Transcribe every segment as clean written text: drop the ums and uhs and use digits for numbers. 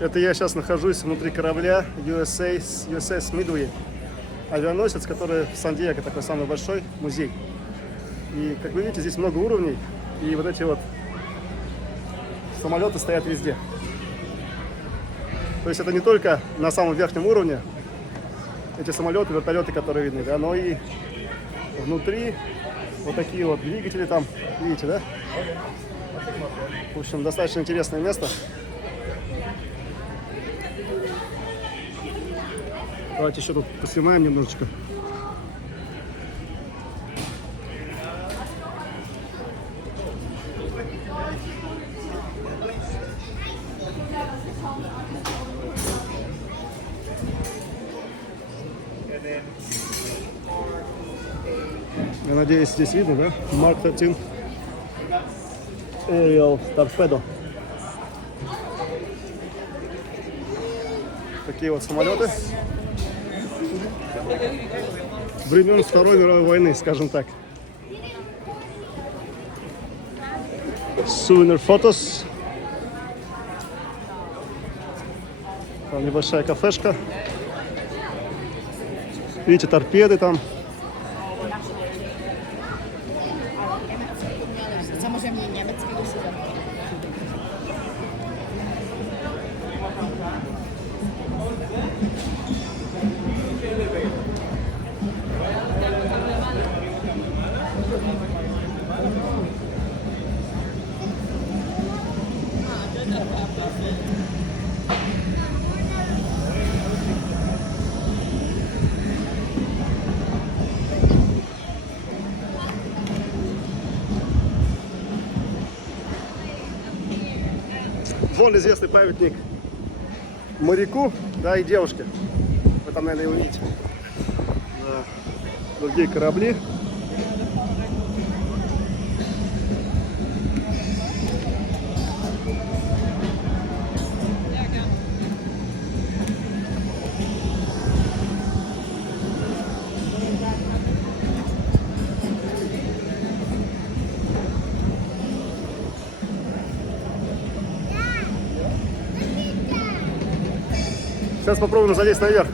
Это я сейчас нахожусь внутри корабля USS Midway. Авианосец, который в Сан-Диего, такой самый большой музей. И, как вы видите, здесь много уровней. И вот эти вот самолеты стоят везде. То есть это не только на самом верхнем уровне эти самолеты, вертолеты, которые видны, да, но и внутри вот такие вот двигатели там, видите, да? В общем, достаточно интересное место. Давайте еще тут поснимаем немножечко. Я надеюсь, здесь видно, да? Mark 13 Aerial Torpedo. Такие вот самолеты времен Второй мировой войны, скажем так. Souvenir photos. Там небольшая кафешка. Видите, торпеды там. Samozřejmě německy vysvětlení. Вон известный памятник моряку, да, и девушке. Вы там, наверное, его видите. Да. Другие корабли. Сейчас попробуем залезть наверх.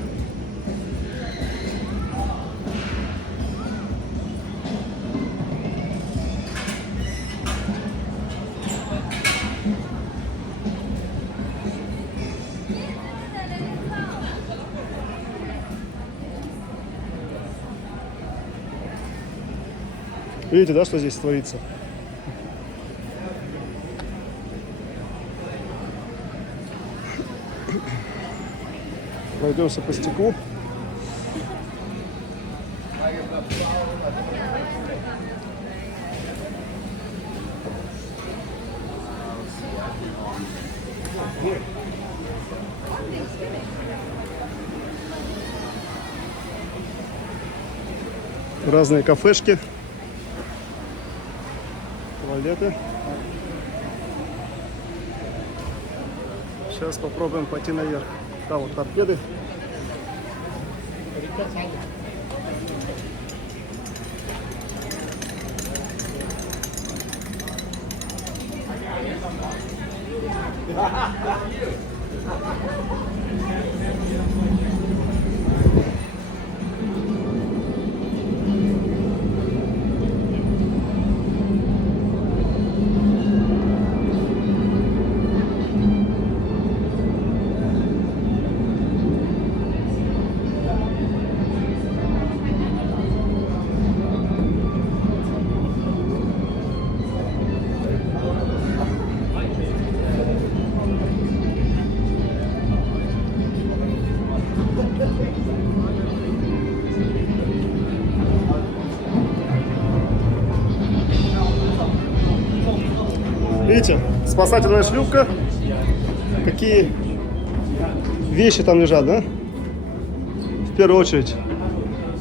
Видите, да, что здесь творится? Пройдемся по стеклу. Разные кафешки, туалеты. Сейчас попробуем пойти наверх. Там вот торпеды. Видите, спасательная шлюпка. Какие вещи там лежат, да? В первую очередь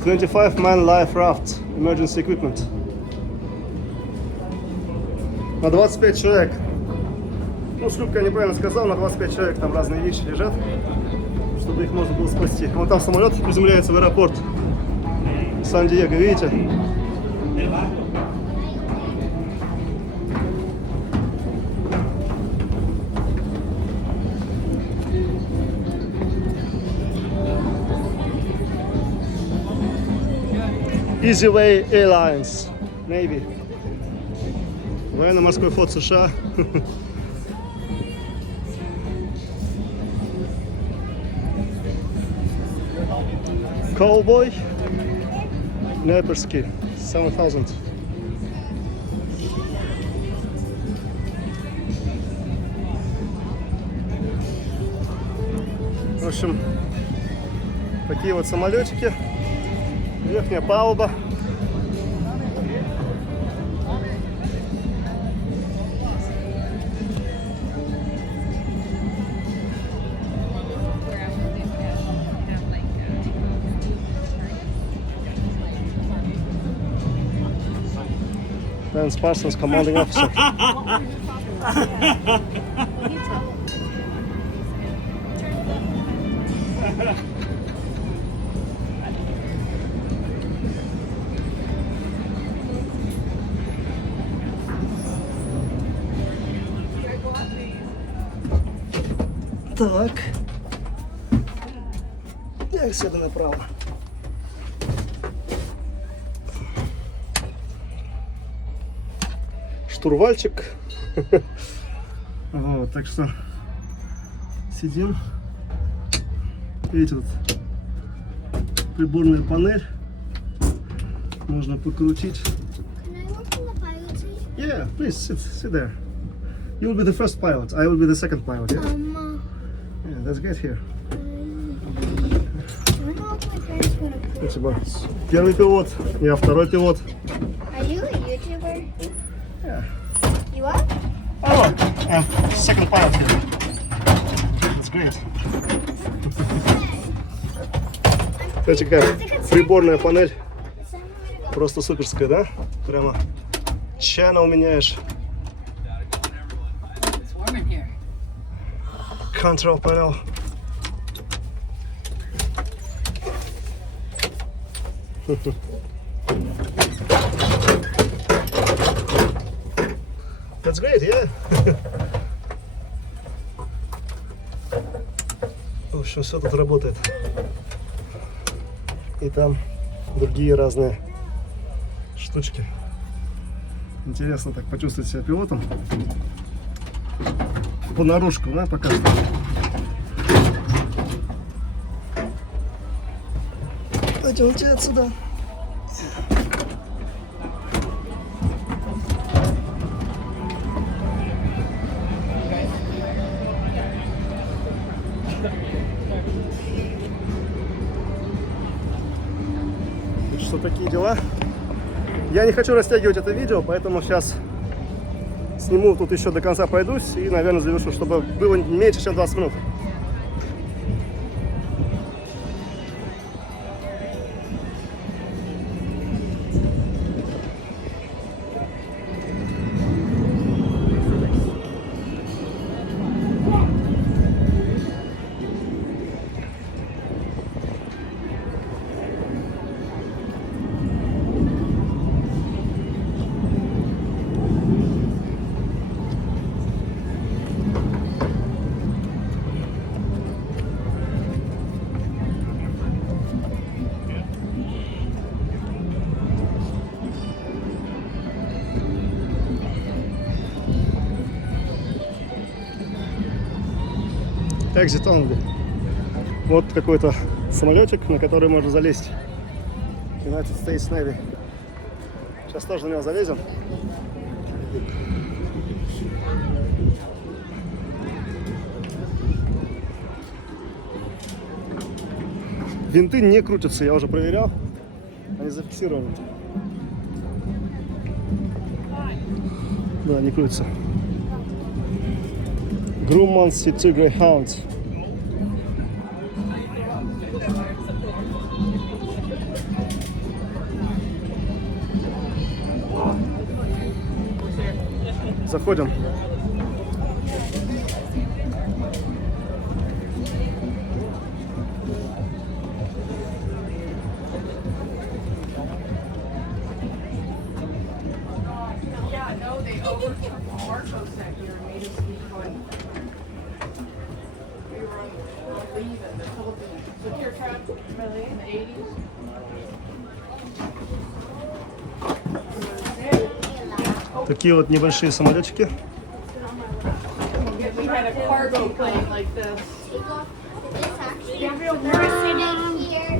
25-man life raft, emergency equipment. На 25 человек. Ну, шлюпка, я неправильно сказал, на 25 человек там разные вещи лежат, чтобы их можно было спасти. Вот там самолет приземляется в аэропорт Сан-Диего, видите? Easy Way Airlines. Maybe. Военно-морской флот США. Cowboy. Неперский. 7000. В общем, такие вот самолетики. Верхняя палуба. Lance Parsons, commanding officer. Так. Я сяду направо. Штурвальчик. Вот, так что сидим. Видите, тут приборная панель. Можно покрутить. Can I work in the pilot seat? Yeah, please sit there. You will be the first pilot. I will be the second pilot. Yeah, yeah, let's get here. I don't know if my parents gonna cook. Спасибо. Первый пилот, я второй пилот. Are you a YouTuber? Yeah. You are? Oh, I'm second pilot here. That's great. Кстати, какая приборная панель. Просто суперская, да? Прямо channel меняешь. It's warm in here. Control panel. That's great, yeah. В общем, все тут работает. И там другие разные штучки. Интересно так почувствовать себя пилотом. Понарошку, да, пока что. Пойдемте отсюда. Что такие дела? Я не хочу растягивать это видео, поэтому сейчас сниму тут еще до конца, пройдусь и, наверное, завершу, чтобы было меньше, чем 20 минут. Exit only. Вот какой-то самолетик, на который можно залезть. United States Navy. Сейчас тоже на него залезем. Винты не крутятся, я уже проверял. Они зафиксированы. Да, не крутятся. Grumman C2 Greyhound. Заходим. Yeah, no, they overtook Marcos that year and made us leave on. We were on leave at the Philippines. So here, Trav, in the 80s. Такие вот небольшие самолетики. We had a cargo plane like this. We're sitting here.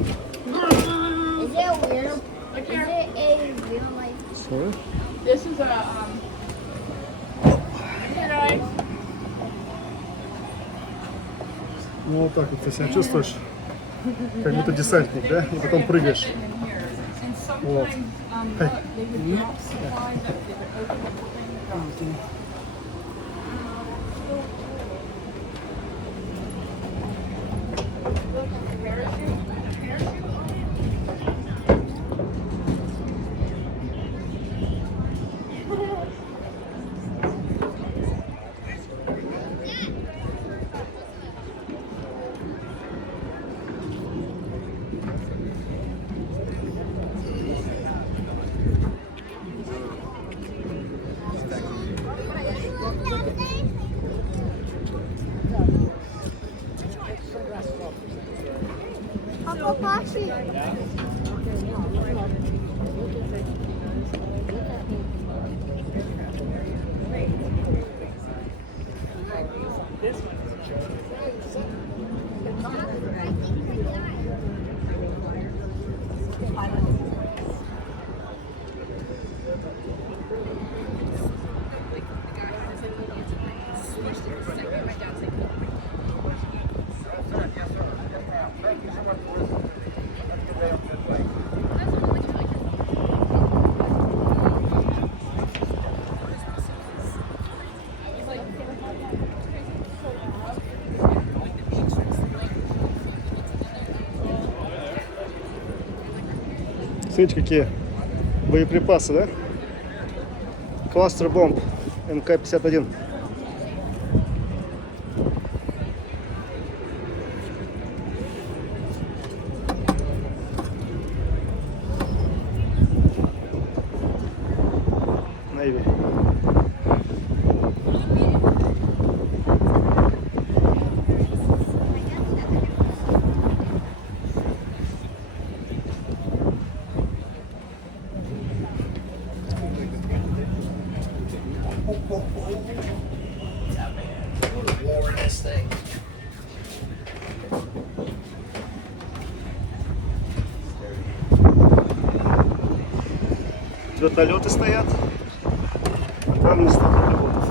Is it a real? Is it a real life? Sorry. This is a guys. Ну вот так вот ты себя чувствуешь, как будто десантник, да? И потом прыгаешь. And Вот. sometimes they would drop supplies that they would open the thing up. Papa Posse. Смотрите, какие боеприпасы, да? Кластер бомб МК-51. Navy. Вертолеты стоят, а там места для пилотов.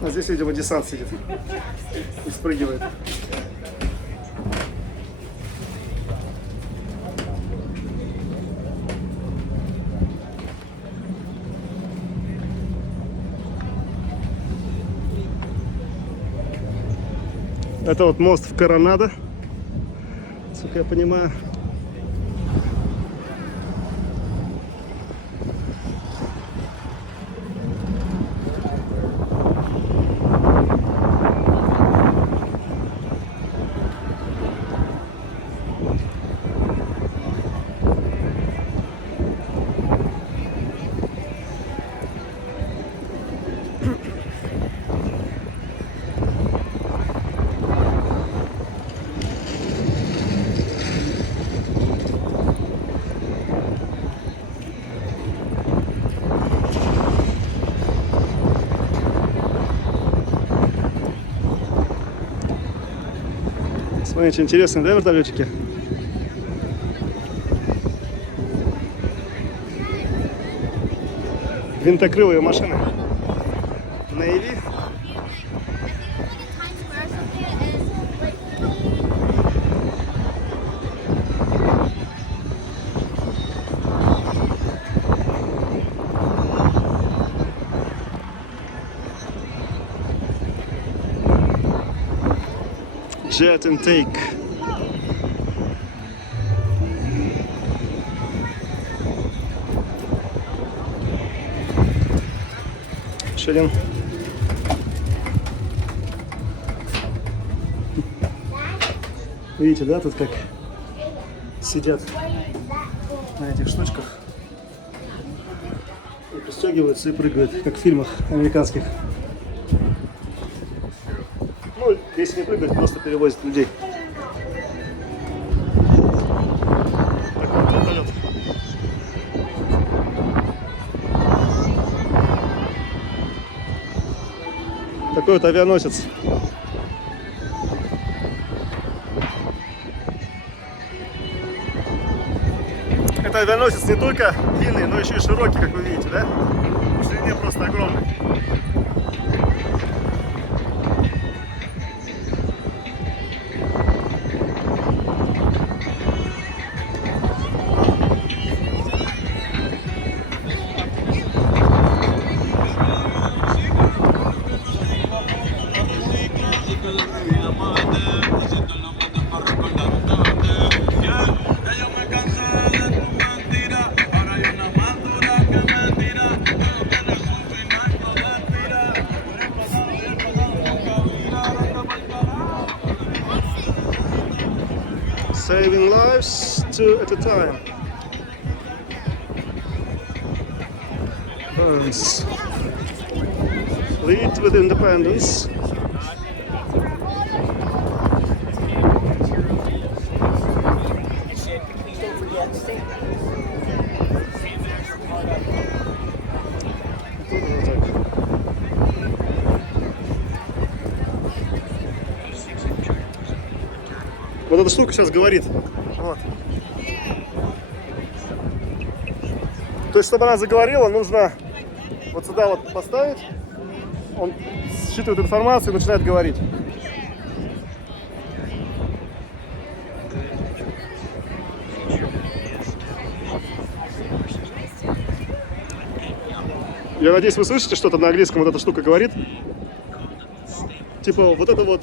А здесь, видимо, десант сидит и спрыгивает. Это вот мост в Коронадо, насколько я понимаю. Смотрите, интересные, да, вертолетики? Винтокрылые машины. Navy. Jet and take. Ширин. Видите, да, тут как сидят на этих штучках. пристегиваются и прыгают, как в фильмах американских. Ну, если не прыгают, просто перевозят людей. Такой вот вертолет. Такой вот авианосец. Это авианосец не только длинный, но еще и широкий, как вы видите, да? В ширине просто огромный. Saving lives two at a time. Burns. Lead with independence. Вот эта штука сейчас говорит. Вот. То есть, чтобы она заговорила, нужно вот сюда вот поставить. Он считывает информацию и начинает говорить. Я надеюсь, вы слышите, что-то на английском вот эта штука говорит. Типа вот это вот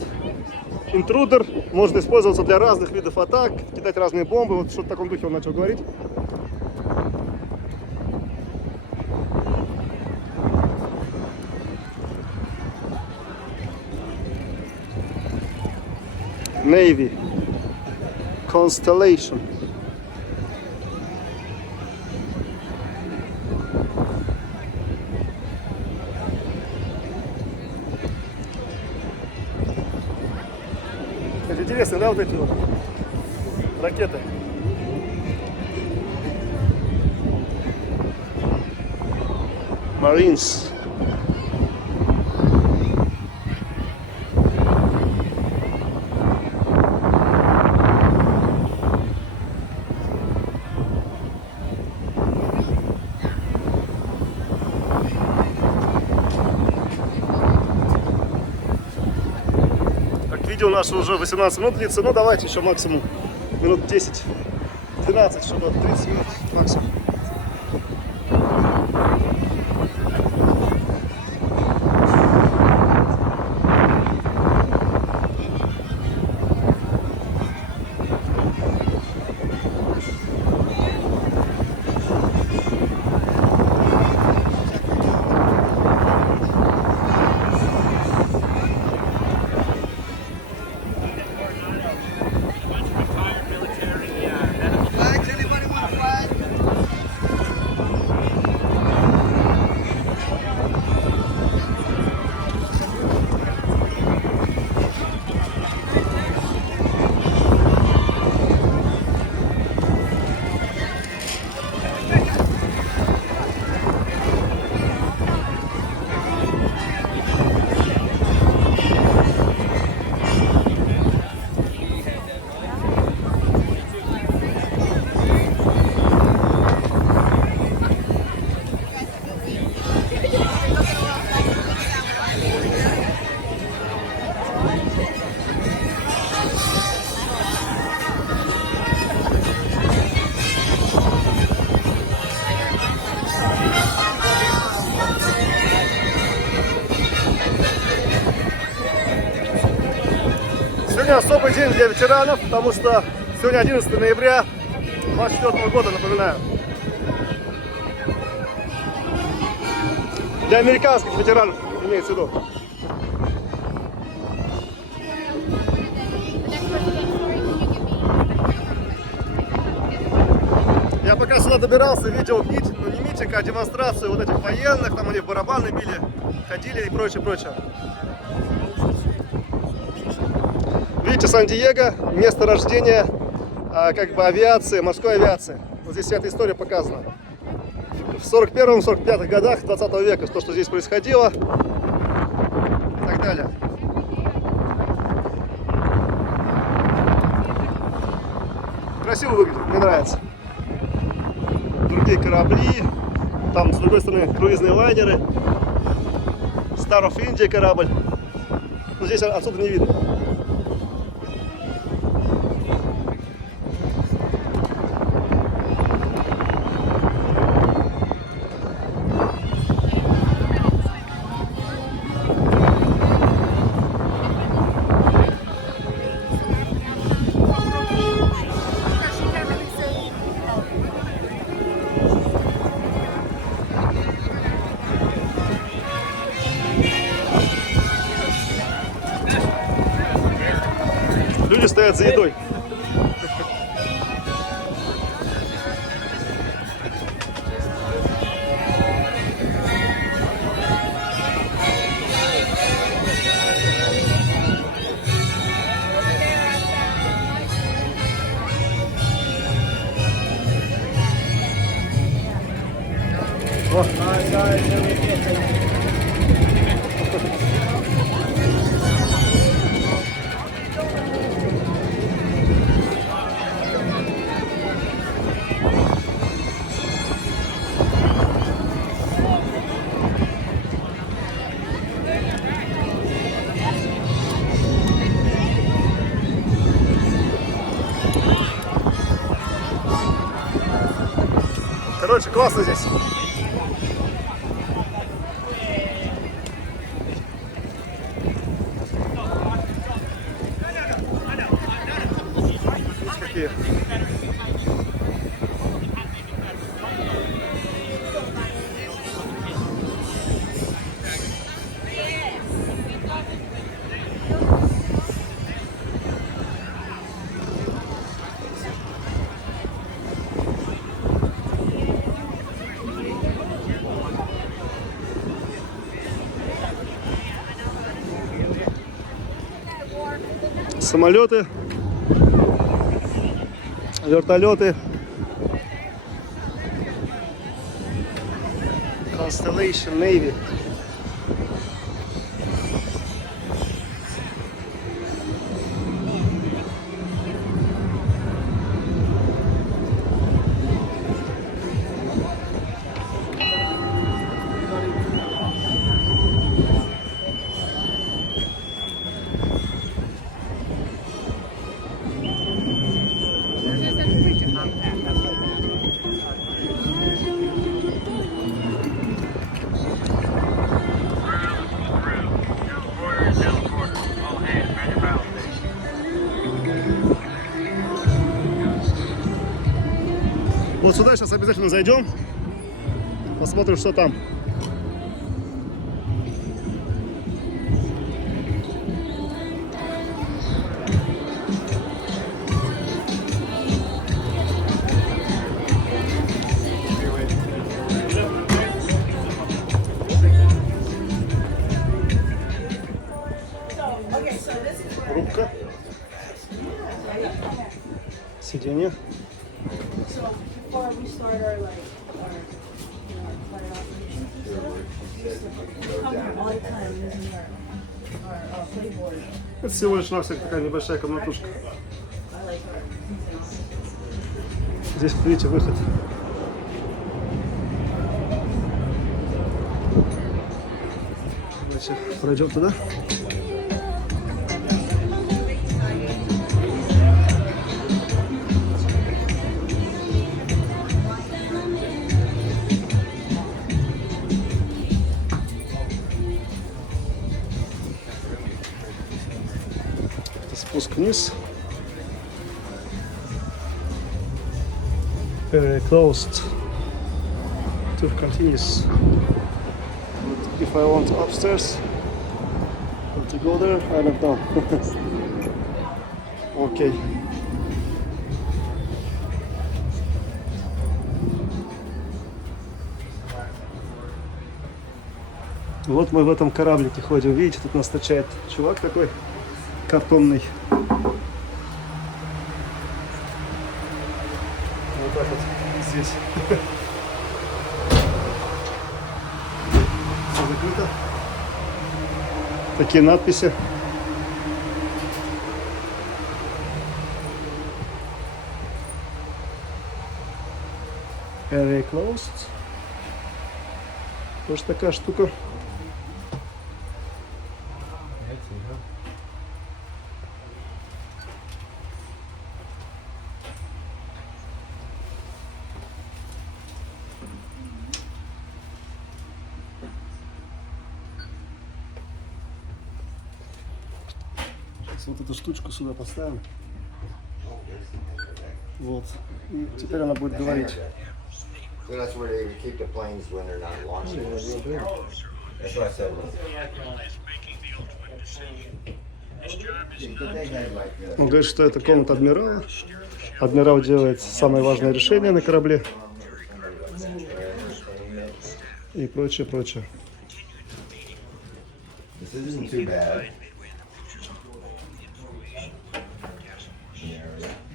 интрудер может использоваться для разных видов атак, кидать разные бомбы. Вот что-то в таком духе он начал говорить. Navy. Constellation. Это интересно, да, вот эти вот ракеты? Marines. Видео наше уже 18 минут длится, ну давайте еще максимум минут 10-12, чтобы 30 минут максимум. Сегодня особый день для ветеранов, потому что сегодня 11 ноября 2024 года, напоминаю. Для американских ветеранов имеется в виду. Я пока сюда добирался, видел ну не митинг, а демонстрацию вот этих военных, там они в барабаны били, ходили и прочее, прочее. Видите, Сан-Диего, место рождения как бы авиации, морской авиации. Вот здесь вся эта история показана. В 41-45 годах 20 века, то, что здесь происходило и так далее. Красиво выглядит, мне нравится. Другие корабли, там с другой стороны круизные лайнеры, Star of India корабль. Но здесь отсюда не видно. Люди стоят за едой. Короче, классно здесь. Видите, какие? Самолеты, вертолеты, Constellation Navy. Вот сюда сейчас обязательно зайдем, посмотрим, что там. Рубка, сиденье. Before we start our flight operations and stuff, we come here all the time using our playboard. Это всего лишь навсего такая небольшая комнатушка. I like our. Здесь, видите, выход. Давайте пройдем туда. Спуск вниз. Closed to continues. If I want upstairs, to go there, I don't know. Okay. Вот мы в этом кораблике ходим. Видите, тут нас встречает чувак такой картонный. Вот так вот здесь. Все закрыто. Такие надписи. Area closed. Тоже такая штука. Сейчас вот эту штучку сюда поставим. Вот. И теперь она будет говорить. So that's where they keep the planes when they're not launching. That's what I said. They had like Он говорит, что это комната адмирала. Адмирал делает самое важное решение на корабле. И прочее, прочее. this isn't too bad.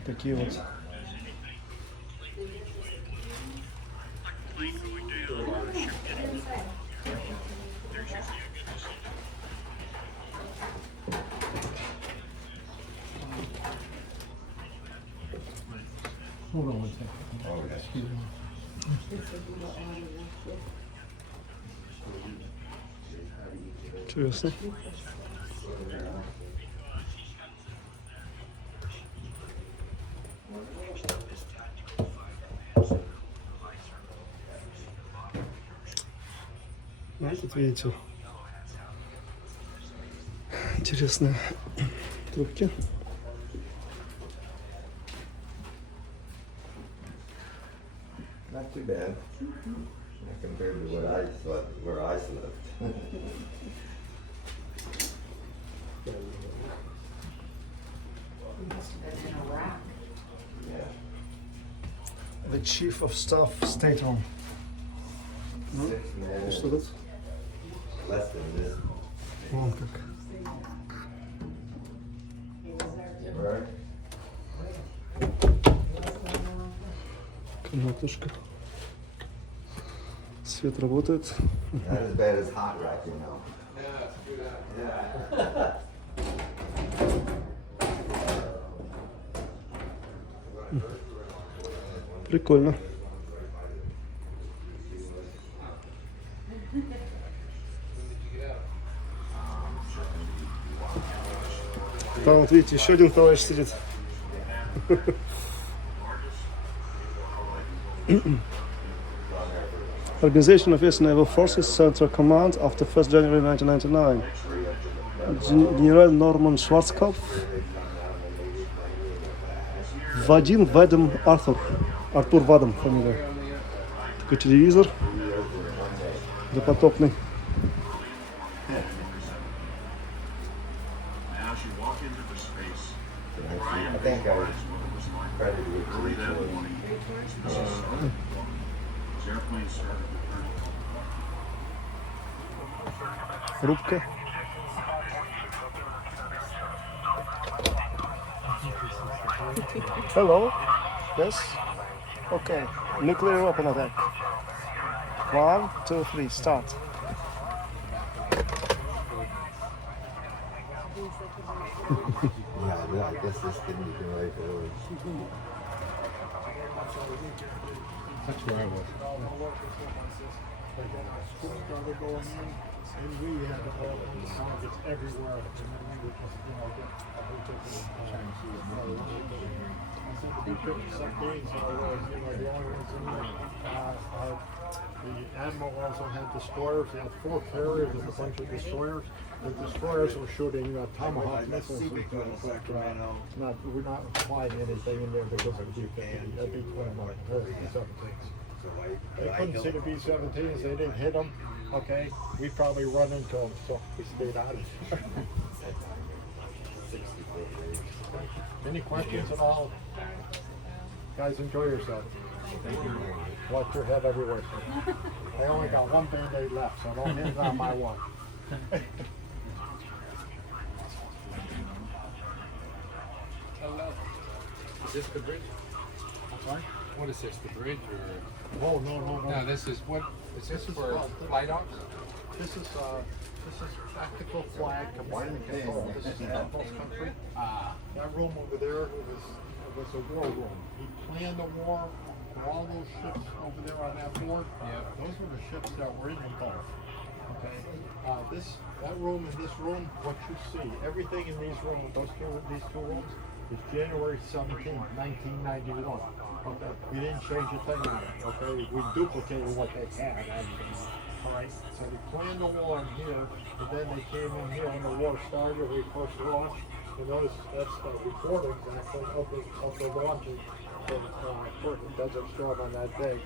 Такие вот. Интересно. Ну, тут видите интересные трубки. Not too bad. Compared to what I slept, where I slept. Yeah. The Chief of Staff Stateroom. 6 minutes, Что тут? less than this. Вон как. Right? Комнатушка. Свет работает. Not as bad as hot rack, you know. Прикольно. Там вот видите, еще один товарищ сидит. Organization of US Naval Forces Central Command after 1st January 1999. Генерал Норман Шварцкопф. Вадим Вадим Артур. Артур Вадим фамилия. Такой телевизор. Допотопный. I think I was credited with 320. Рубка. Hello. Yes. Okay. Nuclear weapon attack. 1, 2, 3. Start. Yeah, I guess this didn't even right forward. That's where I was. School started going in, and we had all the targets everywhere. And then we would just, we took it and see it. I said we picked some days that I was, the only ones in there. The admiral also had destroyers. He had 4 carriers and a bunch of destroyers. The destroyers were shooting Tomahawk missiles into it, but we're not applying anything in there because of the B-21, B-17s. They couldn't see the B-17s, they didn't hit them, okay? We probably run into them, so we stayed out of there. Any questions at all? Guys, enjoy yourself. Watch your head everywhere. I only got one Band-Aid left. so don't hand it on my watch. Is this the bridge? Sorry? What is this, the bridge or? Oh, no. No, this is what, is this This is for flight ops? This is tactical flag command and control. This is Admiral's country. That room over there was a war room. He planned the war for all those ships over there on that board. Yeah. Those were the ships that were in the Gulf. Okay. That room and this room, what you see, everything in these rooms, these two rooms, is January 17, 1991. Okay. We didn't change a thing on it. Okay. We duplicated what they had. All right, so they planned the war in here, and then they came in here when the war started. We first launched, and notice that's the recordings actually of the launching for Desert Storm on that day.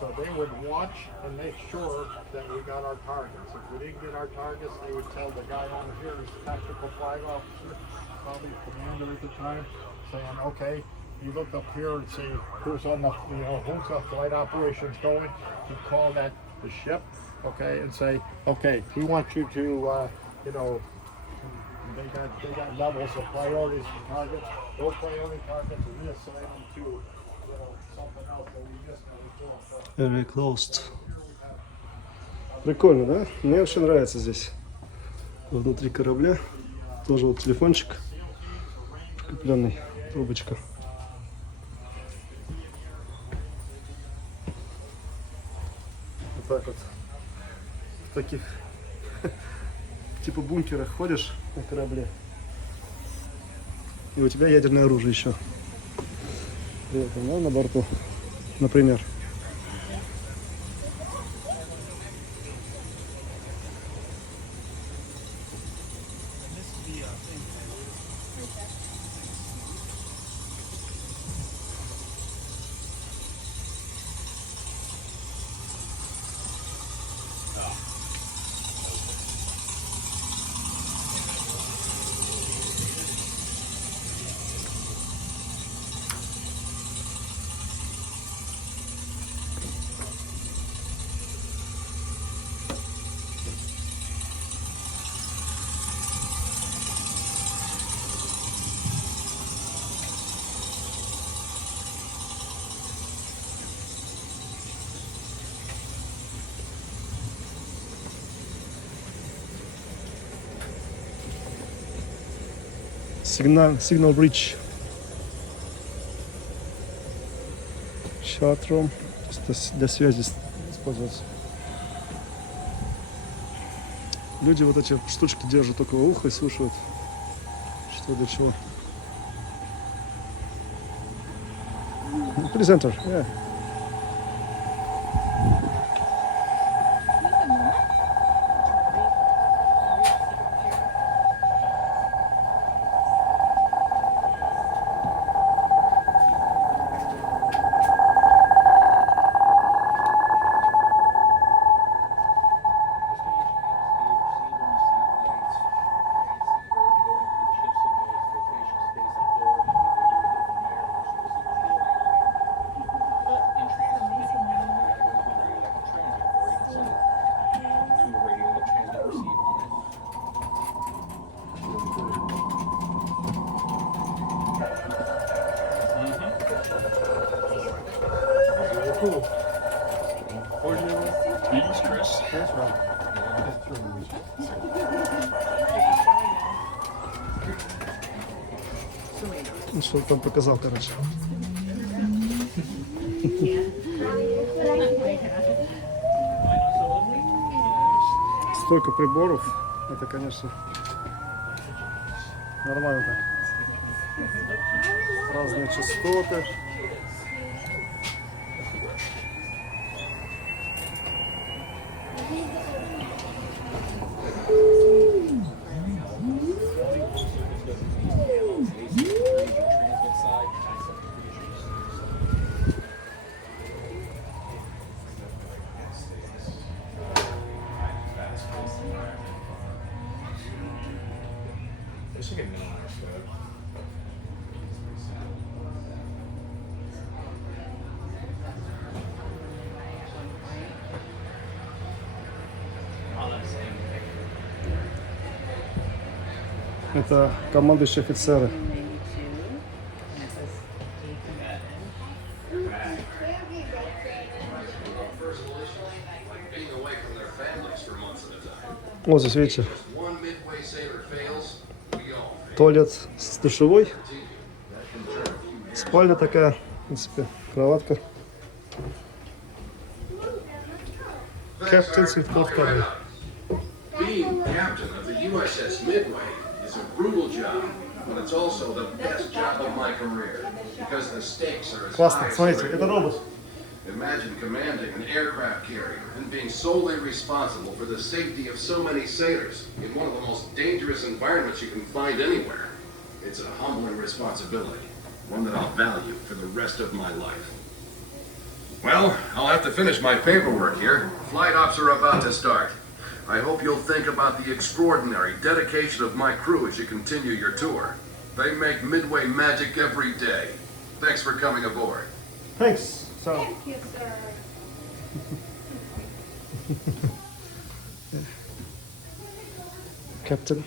So they would watch and make sure that we got our targets. If we didn't get our targets, they would tell the guy over here, who's the tactical flag officer, probably commander at the time, saying, okay, you look up here and see who's on the, who's the flight operations going. You call that the ship, okay, and say, okay, we want you to, they got levels of priorities and targets. Those priority targets are reassigned them to, something else that we just never doing. Very closed. Прикольно, да? Мне очень нравится здесь. Внутри корабля. Тоже вот телефончик. Прикрепленный. Трубочка. Вот так вот. В таких типа бункерах ходишь на корабле. И у тебя ядерное оружие еще. При этом, да, на борту. Например. Signal bridge. Chat room. Для связи используется. Люди вот эти штучки держат около уха и слушают, что для чего. Presenter, yeah. Ну, что там показал, короче. Столько приборов, это, конечно, нормально так. Разные частоты. Это командующие офицеры. Вот здесь, видите, туалет с душевой, спальня такая, в принципе, кроватка. Captain Sweetcoat Cabin. Being captain of the USS Midway is a brutal job, but it's also the best job of my career because the stakes are as high Классно, as смотрите, they're это робот. Imagine commanding an aircraft carrier and being solely responsible for the safety of so many sailors in one of the most dangerous environments you can find anywhere. It's a humbling responsibility, one that I'll value for the rest of my life. Well, I'll have to finish my paperwork here. Flight ops are about to start. I hope you'll think about the extraordinary dedication of my crew as you continue your tour. They make Midway magic every day. Thanks for coming aboard. Thanks. So, Thank you, sir. Captain.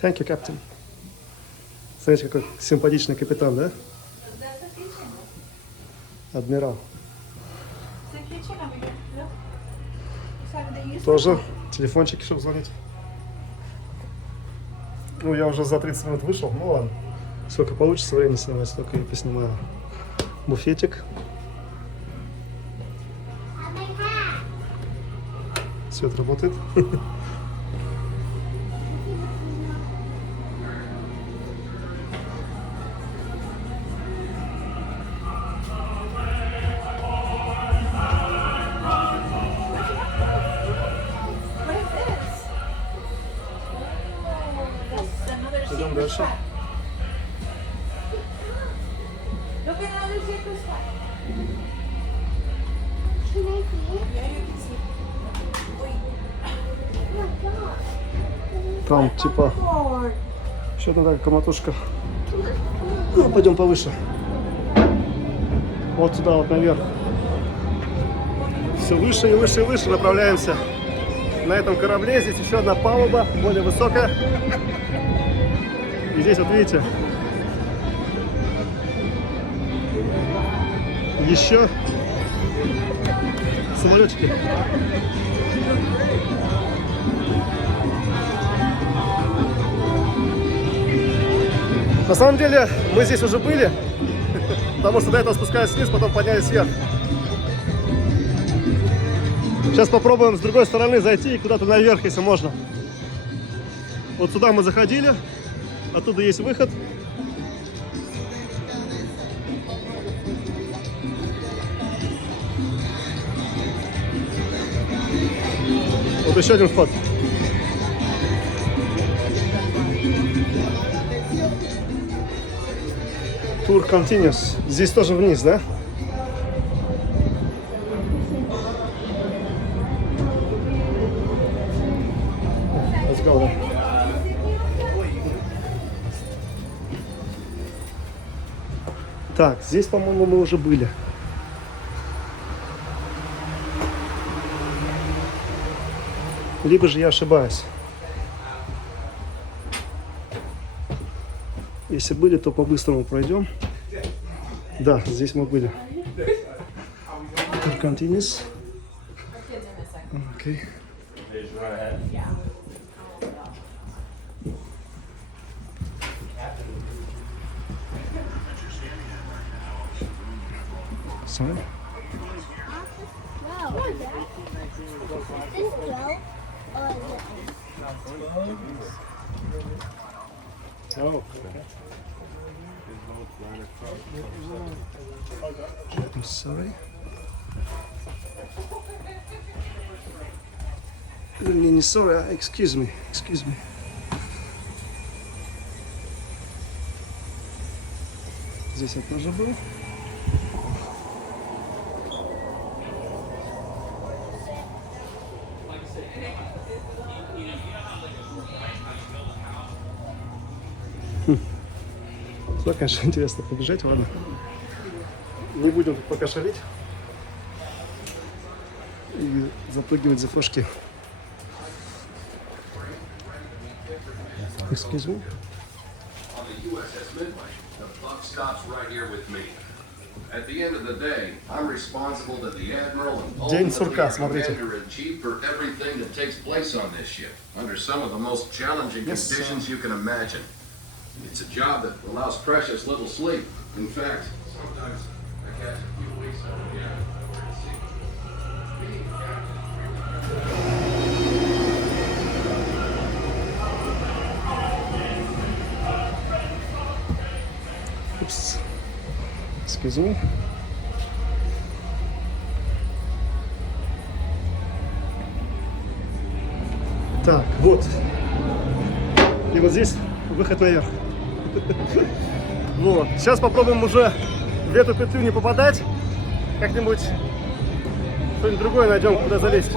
Thank you, Captain. Смотрите, какой симпатичный капитан, да? Адмирал. Тоже телефончики, чтобы звонить. Ну, я уже за 30 минут вышел, ну ладно. Сколько получится времени снимать, столько и поснимаю. Буфетик. Свет работает. Идем дальше. Look at how the ship is flying. Can I see it? Yeah, you can see. Oh my God. Там типа Lord. еще одна такая комнатушка. Ну, пойдем повыше. Вот сюда, вот наверх. Все выше и выше и выше направляемся. На этом корабле здесь еще одна палуба, более высокая. И здесь вот видите, еще самолетики. На самом деле мы здесь уже были, потому что до этого спускались вниз, потом поднялись вверх. Сейчас попробуем с другой стороны зайти и куда-то наверх, если можно. Вот сюда мы заходили, оттуда есть выход. Вот еще один вход. Тур continues. Здесь тоже вниз, да? Let's go, да. Так, здесь, по-моему, мы уже были. Либо же я ошибаюсь. Если были, то по-быстрому пройдем. Да, здесь мы были. Continuous. Окей. Sorry. Wow. What is that? This Joe? Oh, I'm sorry. Не sorry, excuse me, excuse me. Здесь я тоже был. Сюда, конечно, интересно побежать, ладно. Не будем тут пока шалить и запрыгивать за флажки. Excuse me. USS Midway, the buck stops right here with me. At the end of the day, I'm responsible to the admiral and День ultimately сурка, our смотрите. commander-in-chief for everything that takes place on this ship, under some of the most challenging Yes, conditions you can imagine. It's a job that allows precious little sleep. In fact, sometimes I catch a few weeks of it again at sea. Being captain. Упс. Excuse me. Так, вот. И вот здесь выход наверх. Вот. Сейчас попробуем уже в эту петлю не попадать. Как-нибудь что-нибудь другое найдем, куда залезть.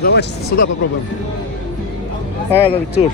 Давайте сюда попробуем. Island Tour.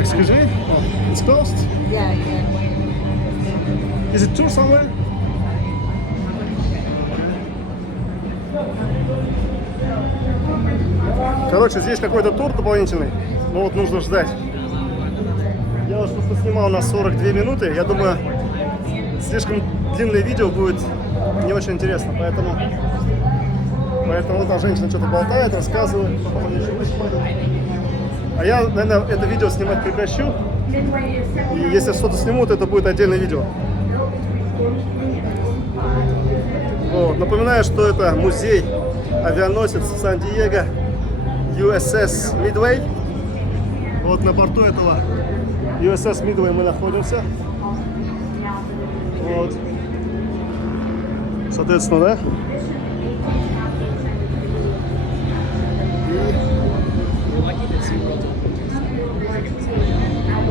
Excuse me? Oh, it's closed? Yeah, yeah. Is it tour somewhere? Короче, здесь какой-то тур дополнительный, но вот нужно ждать. Я уже просто снимал на 42 минуты, я думаю, слишком длинное видео будет не очень интересно, поэтому вот там женщина что-то болтает, рассказывает, потом они еще выступают. А я, наверное, это видео снимать прекращу, и если что-то сниму, то это будет отдельное видео. Вот. Напоминаю, что это музей авианосец Сан-Диего USS Midway. Вот на борту этого USS Midway мы находимся. Вот. Соответственно, да?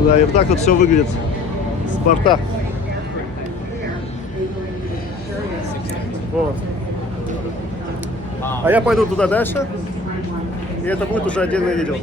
Да, и вот так вот все выглядит с борта. Вот. А я пойду туда дальше, и это будет уже отдельное видео.